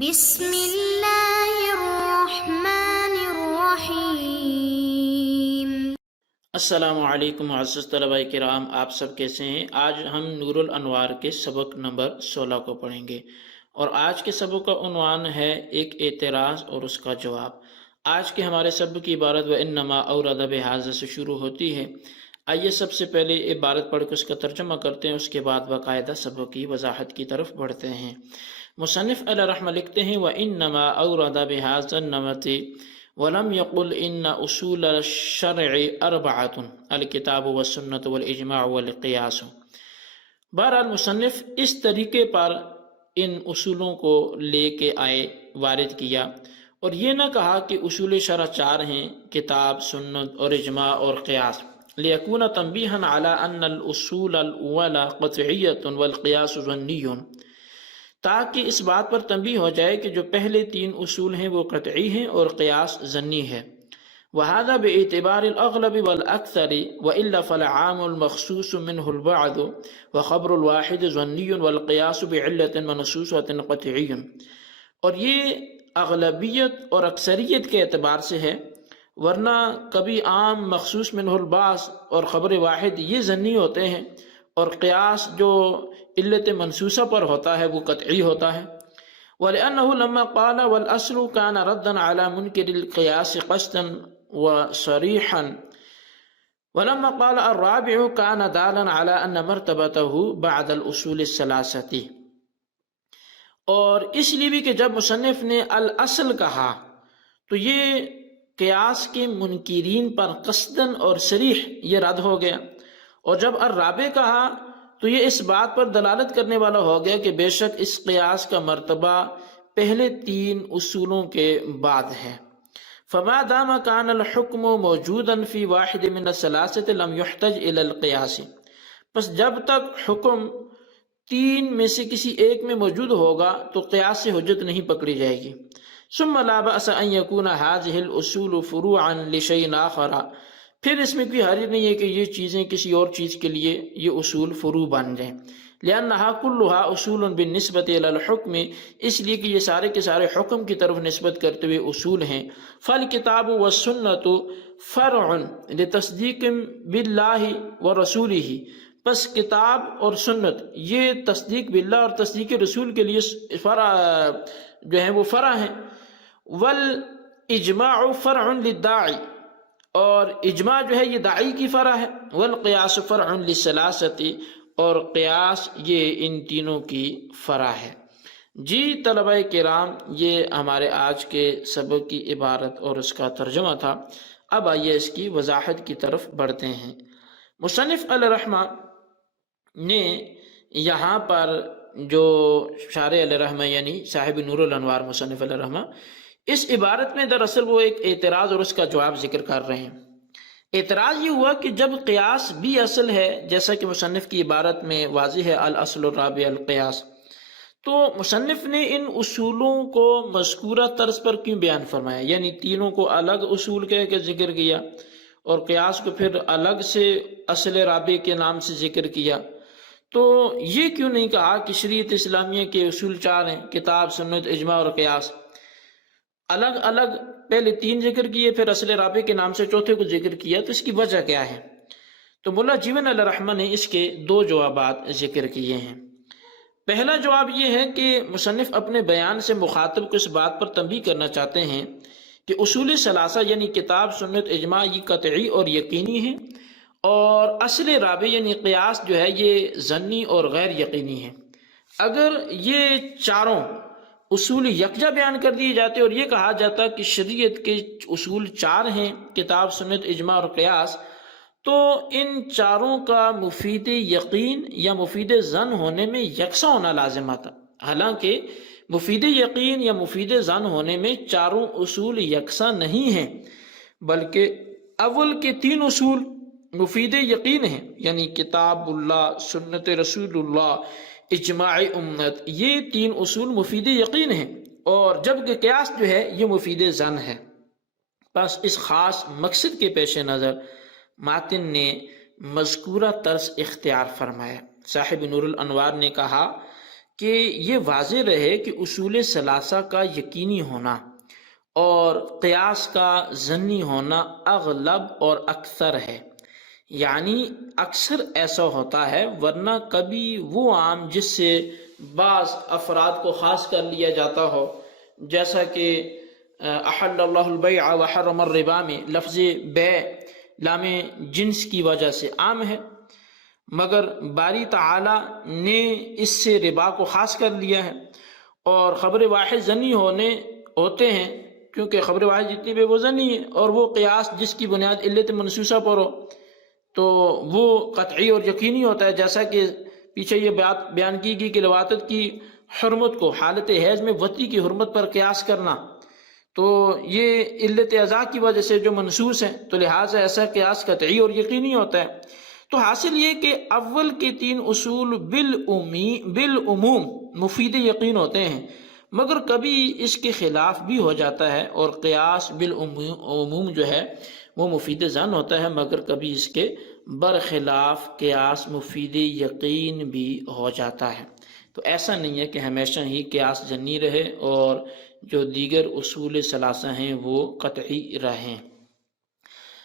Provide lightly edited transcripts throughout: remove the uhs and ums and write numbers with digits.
بسم اللہ الرحمن الرحیم۔ السلام علیکم معزز طلباء کرام، آپ سب کیسے ہیں؟ آج ہم نور الانوار کے سبق نمبر 16 کو پڑھیں گے، اور آج کے سبق کا عنوان ہے ایک اعتراض اور اس کا جواب۔ آج کے ہمارے سبق کی عبارت وَإِنَّمَا أَوْرَدَ بِهَذَا سے شروع ہوتی ہے۔ آئیے سب سے پہلے عبارت پڑھ کے اس کا ترجمہ کرتے ہیں، اس کے بعد باقاعدہ سبق کی وضاحت کی طرف بڑھتے ہیں۔ مصنف علیہ رحمہ لکھتے ہیں وَإِنَّمَا أَوْرَدَ بِهَذَا النَّمَتِ وَلَمْ يَقُلْ إِنَّ أُصُولَ الشَّرْعِ أَرْبَعَةٌ الْكِتَابُ وَالسُّنَّةُ وَالْإِجْمَاعُ وَالْقِيَاسُ۔ بہرحال مصنف اس طریقے پر ان اصولوں کو لے کے آئے، وارد کیا، اور یہ نہ کہا کہ اصول شرع 4 ہیں: کتاب، سنت اور اجماع اور قیاس۔ لِيَكُونَ تَنْبِيهًا عَلَىٰ أَنَّ الْأُصُولَ الْأُوَّلَ قَطْعِيَّةٌ وَالْقِيَاسُ ظَنِّيٌّ، تاکہ اس بات پر تنبیہ ہو جائے کہ جو پہلے 3 اصول ہیں وہ قطعی ہیں اور قیاس ظنی ہے۔ وَهَذَا بِاعْتِبَارِ الْأَغْلَبِ وَالْأَكْثَرِ وَإِلَّا فَالْعَامُ الْمَخْصُوصُ مِنْهُ الْبَعْضُ وَخَبْرُ الْوَاحِدِ ظَنِّيٌّ وَالْقِيَاسُ بِعِلَّةٍ مَنْصُوصَةٍ قَطْعِيٌّ۔ اور یہ اغلبیت اور اکثریت کے اعتبار سے ہے، ورنہ کبھی عام مخصوص منہ البعض اور خبر واحد یہ ظنی ہوتے ہیں، اور قیاس جو علت منصوصہ پر ہوتا ہے وہ قطعی ہوتا ہے۔ وَلِأَنَّهُ لَمَّا قَالَ وَالْأَصْلُ كَانَ رَدًّا عَلَى مُنْكِرِ الْقِيَاسِ قَصْدًا وَصَرِيحًا، وَلَمَّا قَالَ الرَّابِعُ كَانَ دَالًا عَلَى أَنَّ مَرْتَبَتَهُ بَعْدَ الْأُصُولِ الثَّلَاثَةِ۔ اور اس لیے بھی کہ جب مصنف نے الاصل کہا تو یہ قیاس کے منکرین پر قصداً اور صریح یہ رد ہو گیا، اور جب الرابع کہا تو یہ اس بات پر دلالت کرنے والا ہو گیا کہ بے شک اس قیاس کا مرتبہ پہلے 3 اصولوں کے بعد ہے۔ فما دام كان الحكم موجودا في واحد من الثلاثة لم يحتج الى القياس، پس جب تک حکم 3 میں سے کسی ایک میں موجود ہوگا تو قیاس سے حجت نہیں پکڑی جائے گی۔ ثم لا بأس ان يكون هذه الاصول فروعا لشيء آخر، پھر اس میں کوئی حرج نہیں ہے کہ یہ چیزیں کسی اور چیز کے لیے یہ اصول فروع بن جائیں۔ لأنها كلها اصول بالنسبة الى الحكم، اس لیے کہ یہ سارے کے سارے حکم کی طرف نسبت کرتے ہوئے اصول ہیں۔ فالکتاب والسنة فرع لتصدیق باللہ ورسولہ، پس کتاب اور سنت یہ تصدیق باللہ اور تصدیق رسول کے لیے فرع جو ہیں وہ فرع ہیں۔ والاجماع فرع للداعی، اور اجماع جو ہے یہ داعی کی فرع ہے۔ والقیاس فرع للثلاثة، اور قیاس یہ ان تینوں کی فرع ہے۔ جی طلباء کرام، یہ ہمارے آج کے سبق کی عبارت اور اس کا ترجمہ تھا۔ اب آئیے اس کی وضاحت کی طرف بڑھتے ہیں۔ مصنف علیہ رحمہ نے یہاں پر جو شارح علیہ رحمہ یعنی صاحب نور الانوار مصنف علیہ رحمہ، اس عبارت میں دراصل وہ ایک اعتراض اور اس کا جواب ذکر کر رہے ہیں۔ اعتراض یہ ہوا کہ جب قیاس بھی اصل ہے، جیسا کہ مصنف کی عبارت میں واضح ہے الاصل الرابع القیاس، تو مصنف نے ان اصولوں کو مذکورہ طرز پر کیوں بیان فرمایا؟ یعنی تینوں کو الگ اصول کہہ کے ذکر کیا اور قیاس کو پھر الگ سے اصل رابع کے نام سے ذکر کیا، تو یہ کیوں نہیں کہا کہ شریعت اسلامیہ کے اصول 4 ہیں: کتاب، سنت، اجماع اور قیاس؟ الگ الگ پہلے 3 ذکر کیے، پھر اصل رابع کے نام سے چوتھے کو ذکر کیا، تو اس کی وجہ کیا ہے؟ تو ملا جیون علیہ رحمہ نے اس کے 2 جوابات ذکر کیے ہیں۔ پہلا جواب یہ ہے کہ مصنف اپنے بیان سے مخاطب کو اس بات پر تنبیہ کرنا چاہتے ہیں کہ اصول ثلاثہ یعنی کتاب، سنت، اجماع یہ قطعی اور یقینی ہیں، اور اصل رابع یعنی قیاس جو ہے یہ ظنی اور غیر یقینی ہے۔ اگر یہ چاروں اصول یکجا بیان کر دیے جاتے اور یہ کہا جاتا کہ شریعت کے اصول 4 ہیں: کتاب، سنت، اجماع اور قیاس، تو ان چاروں کا مفید یقین یا مفید ظن ہونے میں یکساں ہونا لازم آتا۔ حالانکہ مفید یقین یا مفید ظن ہونے میں چاروں اصول یکساں نہیں ہیں، بلکہ اول کے 3 اصول مفید یقین ہیں، یعنی کتاب اللہ، سنت رسول اللہ، اجماع امت، یہ 3 اصول مفید یقین ہیں، اور جبکہ قیاس جو ہے یہ مفید ظن ہے۔ بس اس خاص مقصد کے پیش نظر ماتن نے مذکورہ طرز اختیار فرمایا۔ صاحب نور الانوار نے کہا کہ یہ واضح رہے کہ اصول ثلاثہ کا یقینی ہونا اور قیاس کا ظنی ہونا اغلب اور اکثر ہے، یعنی اکثر ایسا ہوتا ہے، ورنہ کبھی وہ عام جس سے بعض افراد کو خاص کر لیا جاتا ہو، جیسا کہ احل اللہ البیع وحرم الربا میں لفظ بیع لام جنس کی وجہ سے عام ہے، مگر باری تعالی نے اس سے ربا کو خاص کر لیا ہے، اور خبر واحد ظنی ہوتے ہیں، کیونکہ خبر واحد جتنی بے وہ ظنی ہے، اور وہ قیاس جس کی بنیاد علت منصوصہ پر ہو تو وہ قطعی اور یقینی ہوتا ہے، جیسا کہ پیچھے یہ بات بیان کی گئی کہ لواطت کی حرمت کو حالت حیض میں وطی کی حرمت پر قیاس کرنا، تو یہ علت ازا کی وجہ سے جو منصوص ہے، تو لہٰذا ایسا قیاس قطعی اور یقینی ہوتا ہے۔ تو حاصل یہ کہ اول کے تین اصول بالعموم مفید یقین ہوتے ہیں، مگر کبھی اس کے خلاف بھی ہو جاتا ہے، اور قیاس بالعموم جو ہے وہ مفید ظن ہوتا ہے، مگر کبھی اس کے برخلاف قیاس مفید یقین بھی ہو جاتا ہے۔ تو ایسا نہیں ہے کہ ہمیشہ ہی قیاس ظنی رہے اور جو دیگر اصول ثلاثہ ہیں وہ قطعی رہیں۔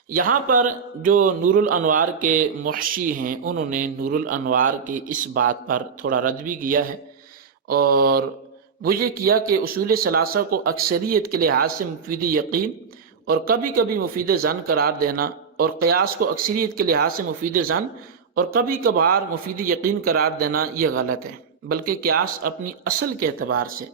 یہاں پر جو نور الانوار کے محشی ہیں، انہوں نے نور الانوار کی اس بات پر تھوڑا رد بھی کیا ہے، اور وہ یہ کیا کہ اصول ثلاثہ کو اکثریت کے لحاظ سے مفید یقین اور کبھی کبھی مفید ظن قرار دینا، اور قیاس کو اکثریت کے لحاظ سے مفید ظن اور کبھی کبھار مفید یقین قرار دینا یہ غلط ہے، بلکہ قیاس اپنی اصل کے اعتبار سے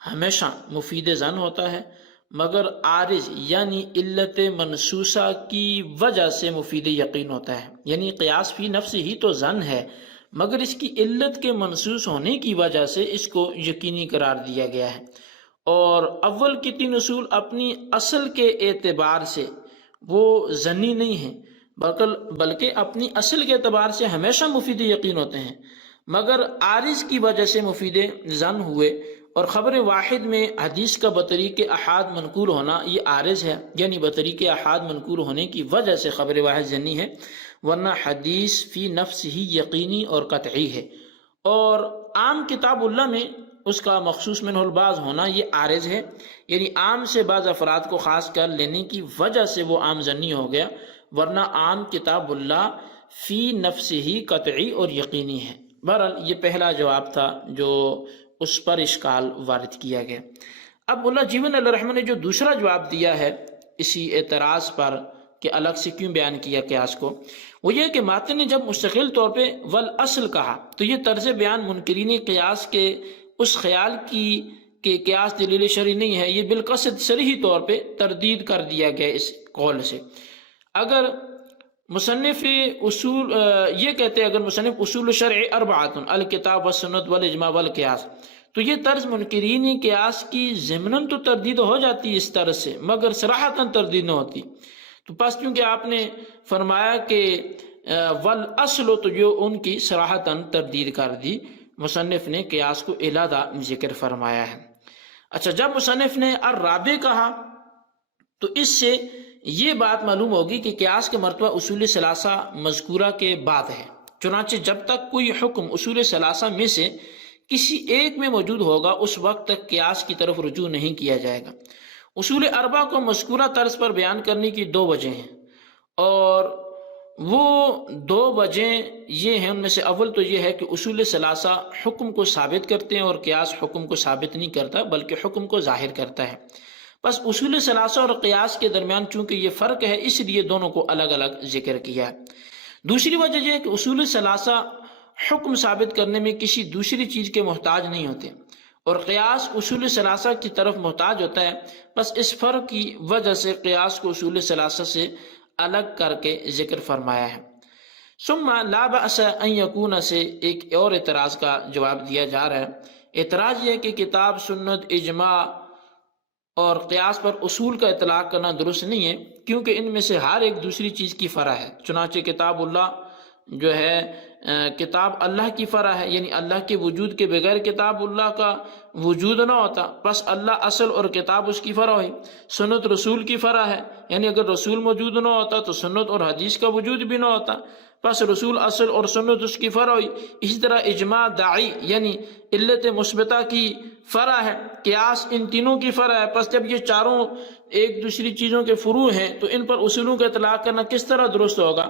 ہمیشہ مفید ظن ہوتا ہے، مگر عارض یعنی علت منصوصہ کی وجہ سے مفید یقین ہوتا ہے۔ یعنی قیاس فی نفس ہی تو ظن ہے، مگر اس کی علت کے منصوص ہونے کی وجہ سے اس کو یقینی قرار دیا گیا ہے، اور اول کے تین اصول اپنی اصل کے اعتبار سے وہ ظنی نہیں ہیں، بلکہ اپنی اصل کے اعتبار سے ہمیشہ مفید یقین ہوتے ہیں، مگر عارض کی وجہ سے مفید ظن ہوئے، اور خبر واحد میں حدیث کا بطریق احاد منقول ہونا یہ عارض ہے، یعنی بطریق احاد منقول ہونے کی وجہ سے خبر واحد ظنی ہے، ورنہ حدیث فی نفس ہی یقینی اور قطعی ہے۔ اور عام کتاب اللہ میں اس کا مخصوص منہ البعض ہونا یہ عارض ہے، یعنی عام سے بعض افراد کو خاص کر لینے کی وجہ سے وہ عام ظنی ہو گیا، ورنہ عام کتاب اللہ فی نفس ہی قطعی اور یقینی ہے۔ بہرحال یہ پہلا جواب تھا جو اس پر اشکال وارد کیا گیا۔ اب اللہ جیون علیہ الرحمہ نے جو دوسرا جواب دیا ہے اسی اعتراض پر کہ الگ سے کیوں بیان کیا قیاس کو، وہ یہ کہ ماتن نے جب مستقل طور پہ والاصل کہا تو یہ طرز بیان منکرین قیاس کے اس خیال کی کہ قیاس دلیل شرعی نہیں ہے، یہ بالقصد صریحی طور پہ تردید کر دیا گیا اس قول سے۔ اگر مصنف اصول شرع اربعۃ الکتاب والسنت والاجماع والقیاس، تو یہ طرز منکرین قیاس کی ضمناً تو تردید ہو جاتی ہے اس طرز سے، مگر صراحتاً تردید نہ ہوتی۔ تو پس کیونکہ آپ نے فرمایا کہ والاصل، تو جو ان کی صراحتاً تردید کر دی، مصنف نے قیاس کو علیحدہ ذکر فرمایا ہے۔ اچھا، جب مصنف نے الرابع کہا تو اس سے یہ بات معلوم ہوگی کہ قیاس کے مرتبہ اصول ثلاثہ مذکورہ کے بعد ہے، چنانچہ جب تک کوئی حکم اصول ثلاثہ میں سے کسی ایک میں موجود ہوگا اس وقت تک قیاس کی طرف رجوع نہیں کیا جائے گا۔ اصول اربع کو مذکورہ طرز پر بیان کرنے کی دو وجہ ہیں، اور وہ دو وجہ یہ ہیں، ان میں سے اول تو یہ ہے کہ اصول ثلاثہ حکم کو ثابت کرتے ہیں اور قیاس حکم کو ثابت نہیں کرتا بلکہ حکم کو ظاہر کرتا ہے۔ بس اصول ثلاثہ اور قیاس کے درمیان چونکہ یہ فرق ہے، اس لیے دونوں کو الگ الگ ذکر کیا ہے۔ دوسری وجہ یہ ہے کہ اصول ثلاثہ حکم ثابت کرنے میں کسی دوسری چیز کے محتاج نہیں ہوتے، اور قیاس اصول ثلاثہ کی طرف محتاج ہوتا ہے، بس اس فرق کی وجہ سے قیاس کو اصول ثلاثہ سے الگ کر کے ذکر فرمایا ہے۔ ثم لا بأس ان یکون سے ایک اور اعتراض کا جواب دیا جا رہا ہے۔ اعتراض یہ ہے کہ کتاب، سنت، اجماع اور قیاس پر اصول کا اطلاق کرنا درست نہیں ہے، کیونکہ ان میں سے ہر ایک دوسری چیز کی فرع ہے۔ چنانچہ کتاب اللہ جو ہے کتاب اللہ کی فرع ہے، یعنی اللہ کے وجود کے بغیر کتاب اللہ کا وجود نہ ہوتا، بس اللہ اصل اور کتاب اس کی فرع ہوئی۔ سنت رسول کی فرع ہے، یعنی اگر رسول موجود نہ ہوتا تو سنت اور حدیث کا وجود بھی نہ ہوتا، پس رسول اصل اور سنت اس کی فرع ہوئی. اسی طرح اجماع داعی یعنی علت مثبتہ کی فرع ہے، قیاس ان تینوں کی فرع ہے. پس جب یہ چاروں ایک دوسری چیزوں کے فروع ہیں تو ان پر اصولوں کا اطلاق کرنا کس طرح درست ہوگا؟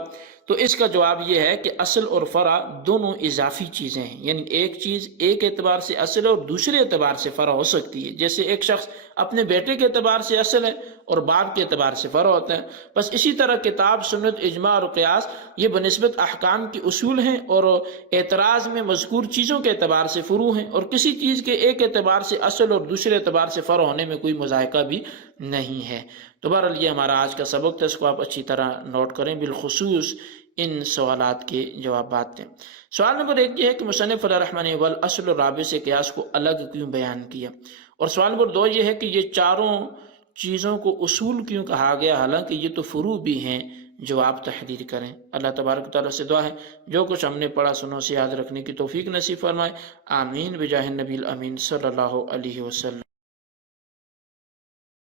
تو اس کا جواب یہ ہے کہ اصل اور فرع دونوں اضافی چیزیں ہیں، یعنی ایک چیز ایک اعتبار سے اصل ہے اور دوسرے اعتبار سے فرع ہو سکتی ہے. جیسے ایک شخص اپنے بیٹے کے اعتبار سے اصل ہے اور باپ کے اعتبار سے فرع ہوتا ہے. بس اسی طرح کتاب، سنت، اجماع اور قیاس یہ بنسبت احکام کے اصول ہیں اور اعتراض میں مذکور چیزوں کے اعتبار سے فروع ہیں، اور کسی چیز کے ایک اعتبار سے اصل اور دوسرے اعتبار سے فرع ہونے میں کوئی مذائقہ بھی نہیں ہے. تو بہرحال یہ ہمارا آج کا سبق تھا، اس کو آپ اچھی طرح نوٹ کریں، بالخصوص ان سوالات کے جوابات دیں. سوال نمبر 1 یہ ہے کہ مصنف علیہ الرحمن والاصل الرابع سے قیاس کو الگ کیوں بیان کیا؟ اور سوال نمبر 2 یہ ہے کہ یہ چاروں چیزوں کو اصول کیوں کہا گیا حالانکہ یہ تو فروع بھی ہیں؟ جو آپ تحریر کریں. اللہ تبارک و تعالیٰ سے دعا ہے جو کچھ ہم نے پڑھا سنو سے یاد رکھنے کی توفیق نصیب فرمائے. آمین بجاہ النبی الامین صلی اللہ علیہ وسلم.